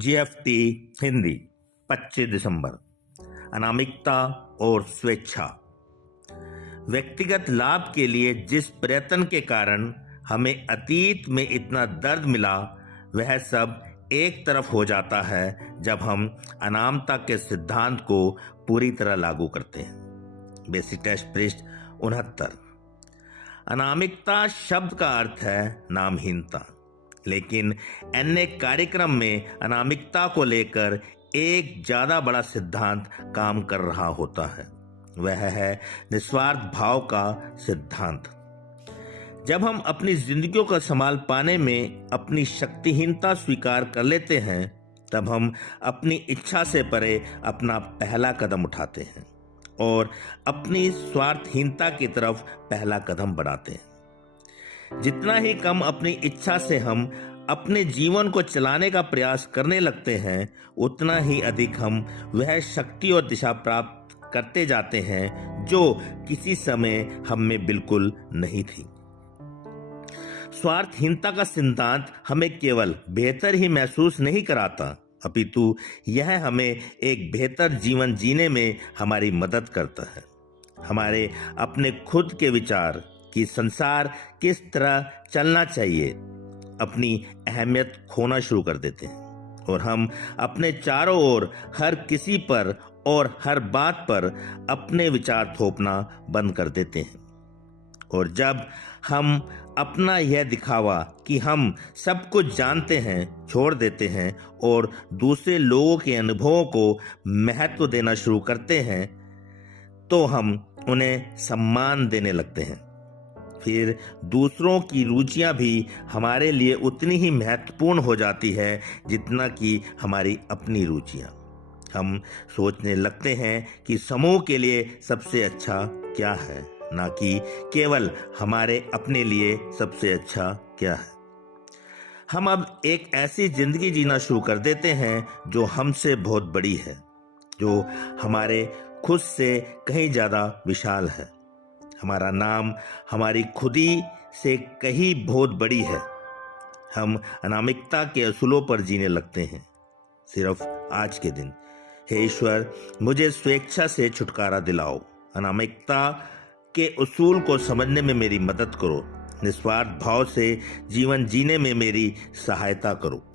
जीएफटी हिंदी 25 दिसंबर। अनामिकता और स्वेच्छा। व्यक्तिगत लाभ के लिए जिस प्रयत्न के कारण हमें अतीत में इतना दर्द मिला, वह सब एक तरफ हो जाता है जब हम अनामता के सिद्धांत को पूरी तरह लागू करते हैं। बेसिक टेस्ट पृष्ठ 69। अनामिकता शब्द का अर्थ है नामहीनता, लेकिन एनए कार्यक्रम में अनामिकता को लेकर एक ज्यादा बड़ा सिद्धांत काम कर रहा होता है। वह है निस्वार्थ भाव का सिद्धांत। जब हम अपनी जिंदगियों का संभाल पाने में अपनी शक्तिहीनता स्वीकार कर लेते हैं, तब हम अपनी इच्छा से परे अपना पहला कदम उठाते हैं और अपनी स्वार्थहीनता की तरफ पहला कदम बढ़ाते हैं। जितना ही कम अपनी इच्छा से हम अपने जीवन को चलाने का प्रयास करने लगते हैं, उतना ही अधिक हम वह शक्ति और दिशा प्राप्त करते जाते हैं जो किसी समय हम में बिल्कुल नहीं थी। स्वार्थहीनता का सिद्धांत हमें केवल बेहतर ही महसूस नहीं कराता, अपितु यह हमें एक बेहतर जीवन जीने में हमारी मदद करता है। हमारे अपने खुद के विचार कि संसार किस तरह चलना चाहिए अपनी अहमियत खोना शुरू कर देते हैं और हम अपने चारों ओर हर किसी पर और हर बात पर अपने विचार थोपना बंद कर देते हैं। और जब हम अपना यह दिखावा कि हम सब कुछ जानते हैं छोड़ देते हैं और दूसरे लोगों के अनुभवों को महत्व देना शुरू करते हैं, तो हम उन्हें सम्मान देने लगते हैं। फिर दूसरों की रुचियां भी हमारे लिए उतनी ही महत्वपूर्ण हो जाती है जितना कि हमारी अपनी रुचियां। हम सोचने लगते हैं कि समूह के लिए सबसे अच्छा क्या है, ना कि केवल हमारे अपने लिए सबसे अच्छा क्या है। हम अब एक ऐसी जिंदगी जीना शुरू कर देते हैं जो हमसे बहुत बड़ी है, जो हमारे खुद से कहीं ज्यादा विशाल है। हमारा नाम हमारी खुदी से कहीं बहुत बड़ी है। हम अनामिकता के असूलों पर जीने लगते हैं सिर्फ आज के दिन। हे ईश्वर, मुझे स्वेच्छा से छुटकारा दिलाओ। अनामिकता के उसूल को समझने में मेरी मदद करो। निस्वार्थ भाव से जीवन जीने में मेरी सहायता करो।